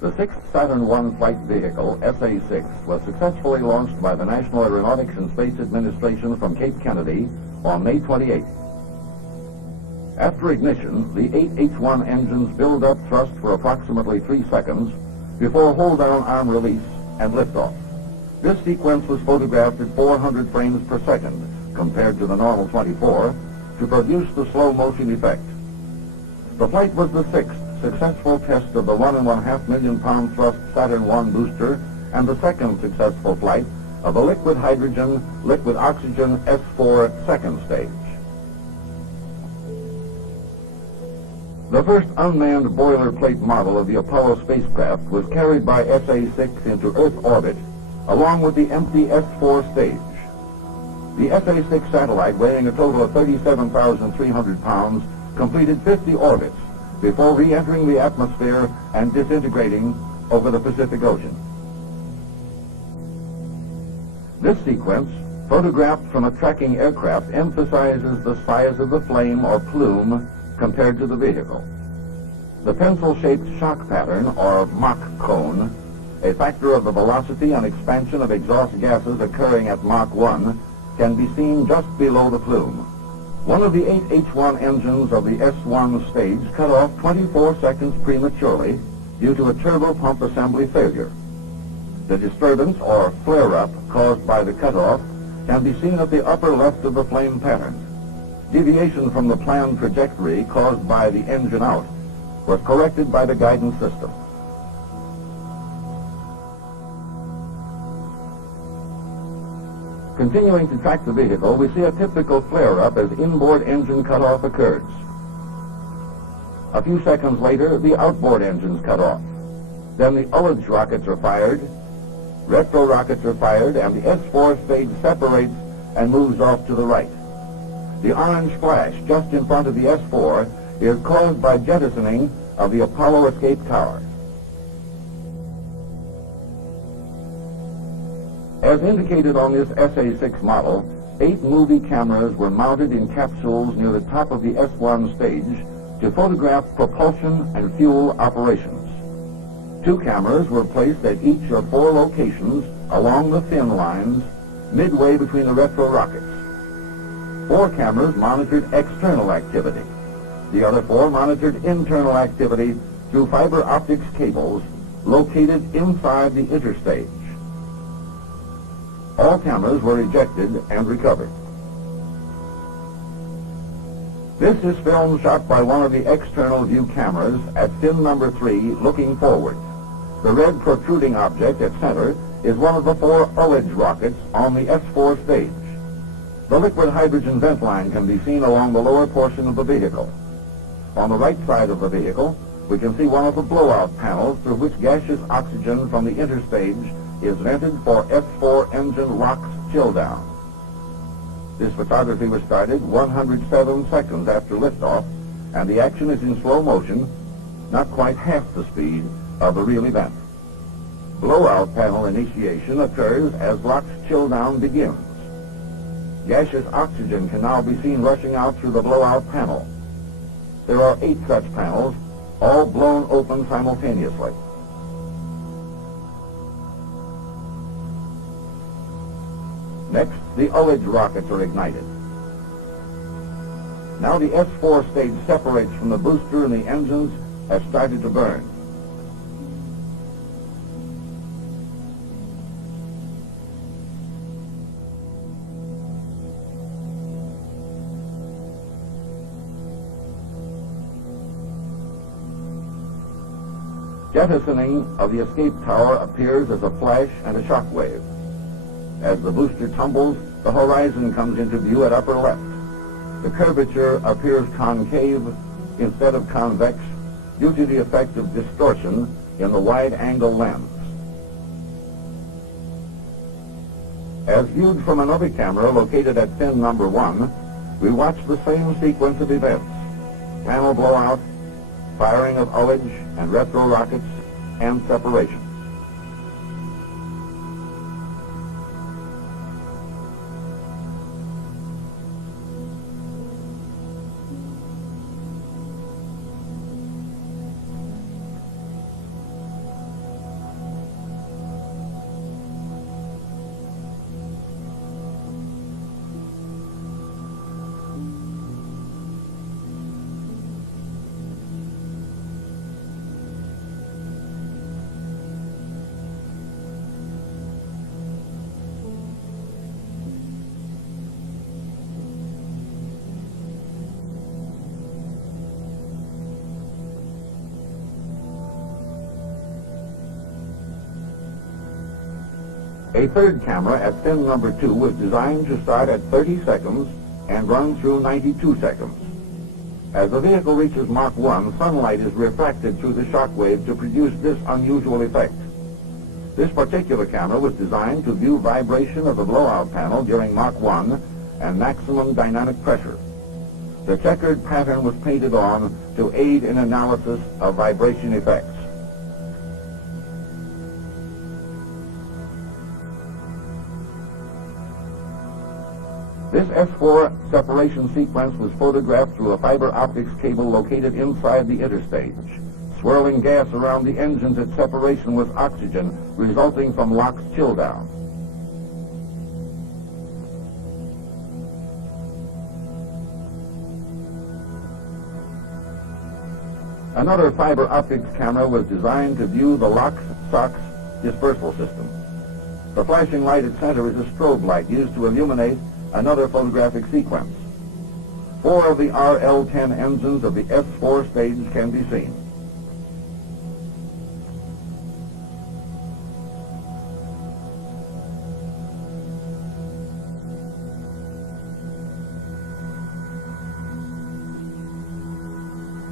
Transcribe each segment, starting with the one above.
The sixth Saturn I flight vehicle, SA-6, was successfully launched by the National Aeronautics and Space Administration from Cape Kennedy on May 28. After ignition, the 8 H-1 engines build up thrust for approximately 3 seconds before hold-down arm release and liftoff. This sequence was photographed at 400 frames per second, compared to the normal 24, to produce the slow motion effect. The flight was the sixth successful test of the 1.5 million pound thrust Saturn I booster and the second successful flight of the liquid hydrogen, liquid oxygen S4 second stage. The first unmanned boilerplate model of the Apollo spacecraft was carried by SA-6 into Earth orbit, along with the empty S4 stage. The SA-6 satellite, weighing a total of 37,300 pounds, completed 50 orbits before re-entering the atmosphere and disintegrating over the Pacific Ocean. This sequence, photographed from a tracking aircraft, emphasizes the size of the flame or plume compared to the vehicle. The pencil-shaped shock pattern, or Mach cone, a factor of the velocity and expansion of exhaust gases occurring at Mach 1, can be seen just below the plume. One of the 8 H-1 engines of the S1 stage cut off 24 seconds prematurely due to a turbopump assembly failure. The disturbance, or flare-up, caused by the cutoff can be seen at the upper left of the flame pattern. Deviation from the planned trajectory caused by the engine out was corrected by the guidance system. Continuing to track the vehicle, we see a typical flare-up as inboard engine cutoff occurs. A few seconds later, the outboard engines cut off. Then the Ullage rockets are fired, retro rockets are fired, and the S4 stage separates and moves off to the right. The orange flash just in front of the S4 is caused by jettisoning of the Apollo escape tower. As indicated on this SA-6 model, 8 movie cameras were mounted in capsules near the top of the S1 stage to photograph propulsion and fuel operations. 2 cameras were placed at each of 4 locations along the fin lines midway between the retro rockets. 4 cameras monitored external activity. The other 4 monitored internal activity through fiber optics cables located inside the interstage. All cameras were ejected and recovered. This is film shot by one of the external view cameras at fin number 3 looking forward. The red protruding object at center is one of the 4 Ullage rockets on the S4 stage. The liquid hydrogen vent line can be seen along the lower portion of the vehicle. On the right side of the vehicle, we can see one of the blowout panels through which gaseous oxygen from the interstage is vented for S4 engine LOX chill down. This photography was started 107 seconds after liftoff, and the action is in slow motion, not quite half the speed of the real event. Blowout panel initiation occurs as LOX chill down begins. Gaseous oxygen can now be seen rushing out through the blowout panel. There are 8 such panels, all blown open simultaneously. Next, the Ullage rockets are ignited. Now the S4 stage separates from the booster and the engines have started to burn. Jettisoning of the escape tower appears as a flash and a shock wave. As the booster tumbles, the horizon comes into view at upper left. The curvature appears concave instead of convex due to the effect of distortion in the wide-angle lens. As viewed from another camera located at fin number 1, we watch the same sequence of events: panel blowout, firing of Ullage and retro rockets, and separation. A third camera at fin number 2 was designed to start at 30 seconds and run through 92 seconds. As the vehicle reaches Mach 1, sunlight is refracted through the shock wave to produce this unusual effect. This particular camera was designed to view vibration of the blowout panel during Mach 1 and maximum dynamic pressure. The checkered pattern was painted on to aid in analysis of vibration effects. This S4 separation sequence was photographed through a fiber optics cable located inside the interstage. Swirling gas around the engines at separation was oxygen, resulting from LOX chill down. Another fiber optics camera was designed to view the LOX-SOX dispersal system. The flashing light at center is a strobe light used to illuminate another photographic sequence. 4 of the RL-10 engines of the S4 stage can be seen.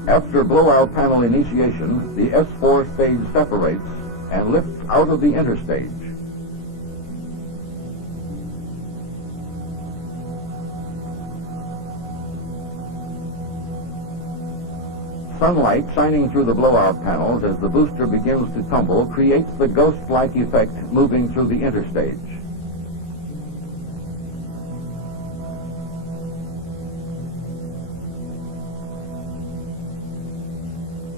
After blowout panel initiation, the S4 stage separates and lifts out of the interstage. Sunlight shining through the blowout panels as the booster begins to tumble creates the ghost-like effect moving through the interstage.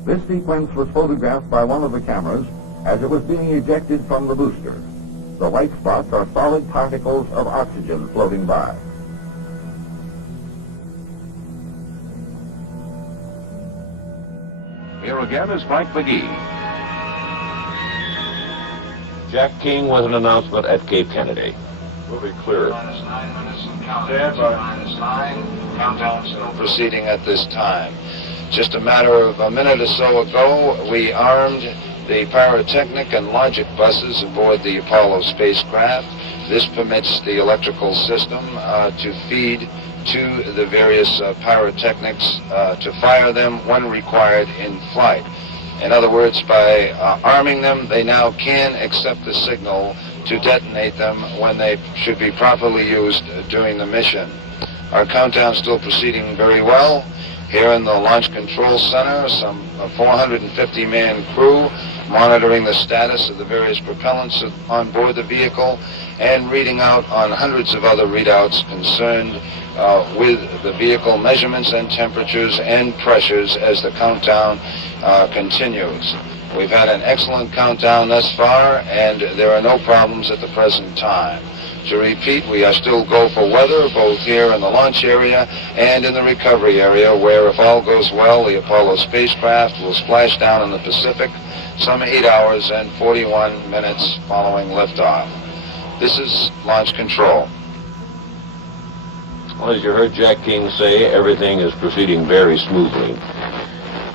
This sequence was photographed by one of the cameras as it was being ejected from the booster. The white spots are solid particles of oxygen floating by. Here again is Frank McGee. Jack King with an announcement at Cape Kennedy. We'll be clear. Stand by. Countdown still proceeding at this time. Just a matter of a minute or so ago, we armed the pyrotechnic and logic buses aboard the Apollo spacecraft. This permits the electrical system to feed to the various pyrotechnics to fire them when required in flight. In other words, by arming them, they now can accept the signal to detonate them when they should be properly used during the mission. Our countdown still proceeding very well. Here in the Launch Control Center, some 450-man crew monitoring the status of the various propellants on board the vehicle and reading out on hundreds of other readouts concerned with the vehicle measurements and temperatures and pressures as the countdown continues. We've had an excellent countdown thus far, and there are no problems at the present time. To repeat, we are still go for weather, both here in the launch area and in the recovery area, where if all goes well, the Apollo spacecraft will splash down in the Pacific some 8 hours and 41 minutes following liftoff. This is Launch Control. Well, as you heard Jack King say, everything is proceeding very smoothly.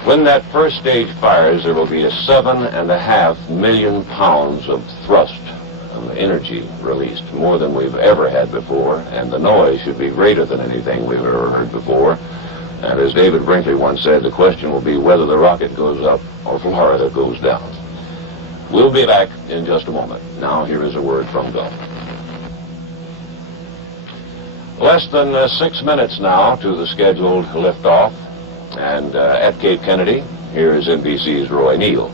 When that first stage fires, there will be a 7.5 million pounds of thrust energy released, more than we've ever had before, and the noise should be greater than anything we've ever heard before. And as David Brinkley once said, the question will be whether the rocket goes up or Florida goes down. We'll be back in just a moment. Now here is a word from Bill. Less than 6 minutes now to the scheduled liftoff, and at Cape Kennedy, here is NBC's Roy Neal.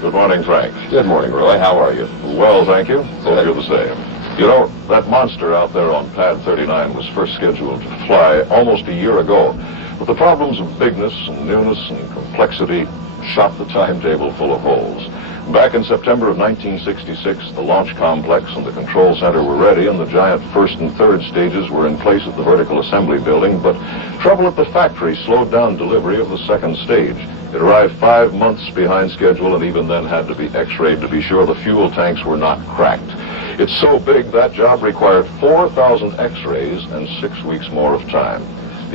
Good morning, Frank. Good morning, Roy. How are you? Well, thank you. Hope you're the same. You know, that monster out there on Pad 39 was first scheduled to fly almost a year ago, but the problems of bigness and newness and complexity shot the timetable full of holes. Back in September of 1966, the launch complex and the control center were ready, and the giant first and third stages were in place at the vertical assembly building, but trouble at the factory slowed down delivery of the second stage. It arrived 5 months behind schedule, and even then had to be x-rayed to be sure the fuel tanks were not cracked. It's so big that job required 4,000 x-rays and 6 weeks more of time.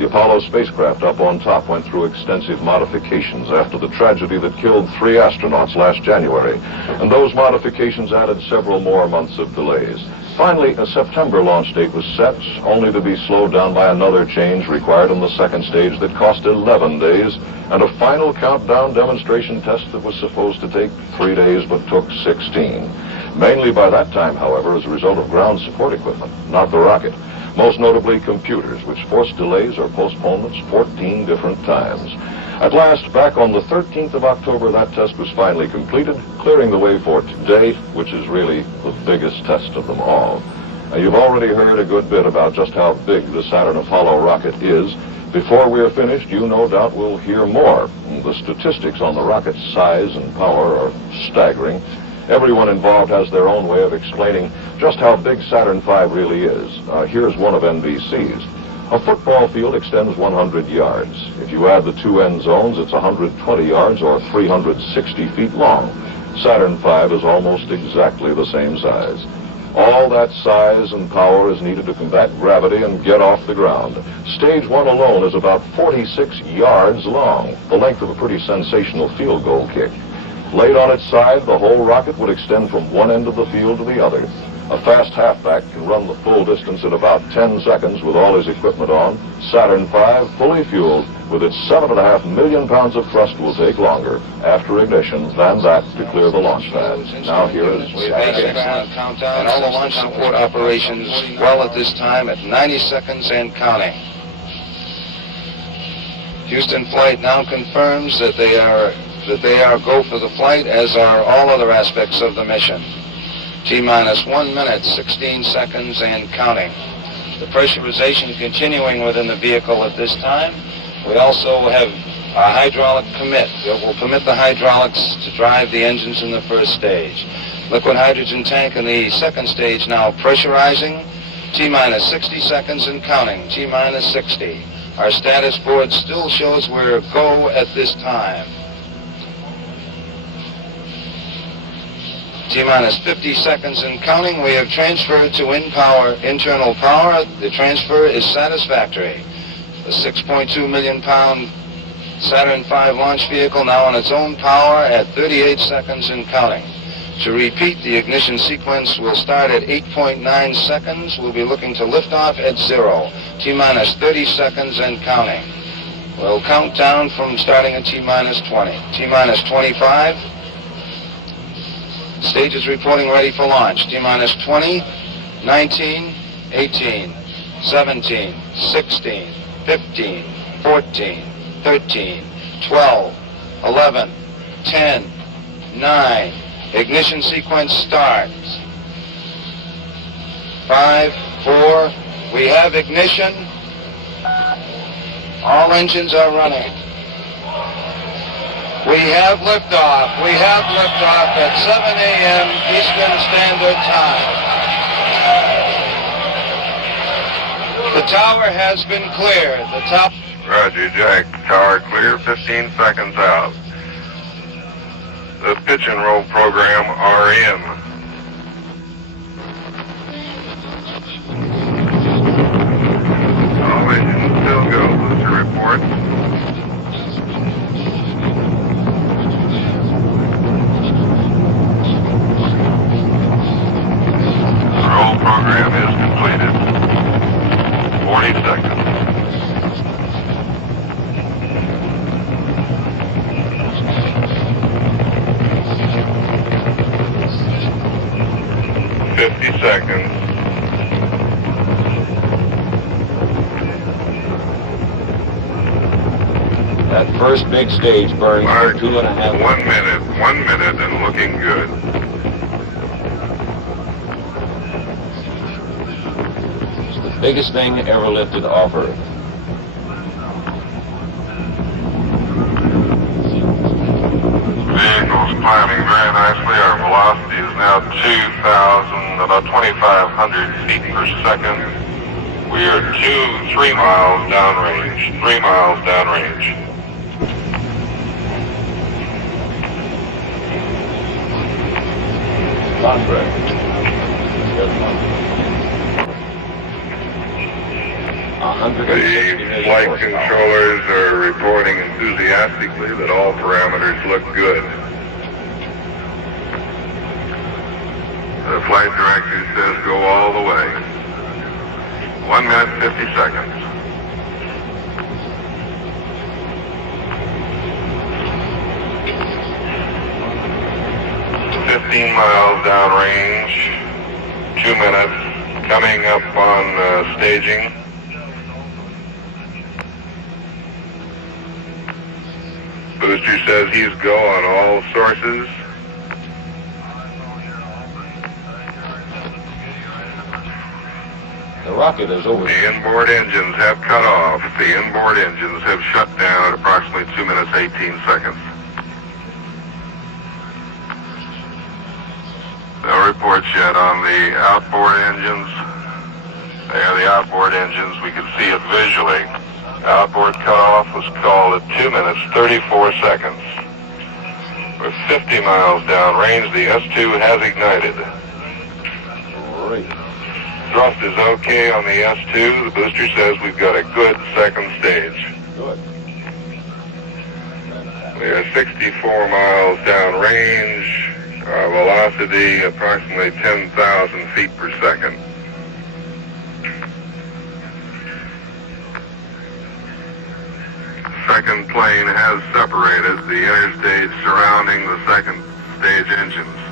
The Apollo spacecraft up on top went through extensive modifications after the tragedy that killed 3 astronauts last January, and those modifications added several more months of delays. Finally, a September launch date was set, only to be slowed down by another change required on the second stage that cost 11 days, and a final countdown demonstration test that was supposed to take 3 days but took 16. Mainly by that time, however, as a result of ground support equipment, not the rocket. Most notably computers, which forced delays or postponements 14 different times. At last, back on the 13th of October, that test was finally completed, clearing the way for today, which is really the biggest test of them all. Now, you've already heard a good bit about just how big the Saturn Apollo rocket is. Before we are finished, you no doubt will hear more. The statistics on the rocket's size and power are staggering. Everyone involved has their own way of explaining just how big Saturn V really is. Here's one of NBC's. A football field extends 100 yards. If you add the 2 end zones, it's 120 yards or 360 feet long. Saturn V is almost exactly the same size. All that size and power is needed to combat gravity and get off the ground. Stage 1 alone is about 46 yards long, the length of a pretty sensational field goal kick. Laid on its side, the whole rocket would extend from one end of the field to the other. A fast halfback can run the full distance in about 10 seconds with all his equipment on. Saturn V, fully fueled, with its 7.5 million pounds of thrust, will take longer after ignition than that to clear the launch pad. Now here is We've made excellent countdown, and all the launch support operations well at this time at 90 seconds and counting. Houston flight now confirms that they are go for the flight, as are all other aspects of the mission. T-minus 1 minute, 16 seconds and counting. The pressurization continuing within the vehicle at this time. We also have a hydraulic commit that will permit the hydraulics to drive the engines in the first stage. Liquid hydrogen tank in the second stage now pressurizing. T-minus 60 seconds and counting. T-minus 60. Our status board still shows we're go at this time. T-minus 50 seconds and counting. We have transferred to internal power. The transfer is satisfactory. The 6.2 million pound Saturn V launch vehicle now on its own power at 38 seconds and counting. To repeat, the ignition sequence will start at 8.9 seconds. We'll be looking to lift off at 0. T-minus 30 seconds and counting. We'll count down from starting at T-minus 20. T-minus 25. Stage is reporting ready for launch. T-minus 20, 19, 18, 17, 16, 15, 14, 13, 12, 11, 10, 9. Ignition sequence starts. 5, 4. We have ignition. All engines are running. We have liftoff. We have liftoff at 7 a.m. Eastern Standard Time. The tower has been cleared. The top. Roger, Jack. Tower clear, 15 seconds out. The pitch and roll program are in. All engines still go. Booster report. Roll program is completed. 40 seconds. Seconds. That first big stage burns for Mark, 2.5 1 minute and looking good. It's the biggest thing ever lifted off Earth. Vehicle's climbing very nicely. Our velocity is now 2,500 feet per second. We are 3 miles downrange. 3 miles downrange. Contract. 160 The million flight horsepower. controllers are reporting enthusiastically that all parameters look good. The flight director says go all the way. 1 minute, 50 seconds. Miles downrange, 2 minutes, coming up on staging. Booster says he's go on all sources. The rocket is over. The inboard engines have cut off. The inboard engines have shut down at approximately 2 minutes, 18 seconds. No reports yet on the outboard engines. There, the outboard engines, we can see it visually. Outboard cutoff was called at 2 minutes, 34 seconds. We're 50 miles downrange. The S2 has ignited. Great. Thrust is okay on the S2. The booster says we've got a good second stage. Good. We are 64 miles downrange. Velocity approximately 10,000 feet per second. Second plane has separated the interstage surrounding the second stage engines.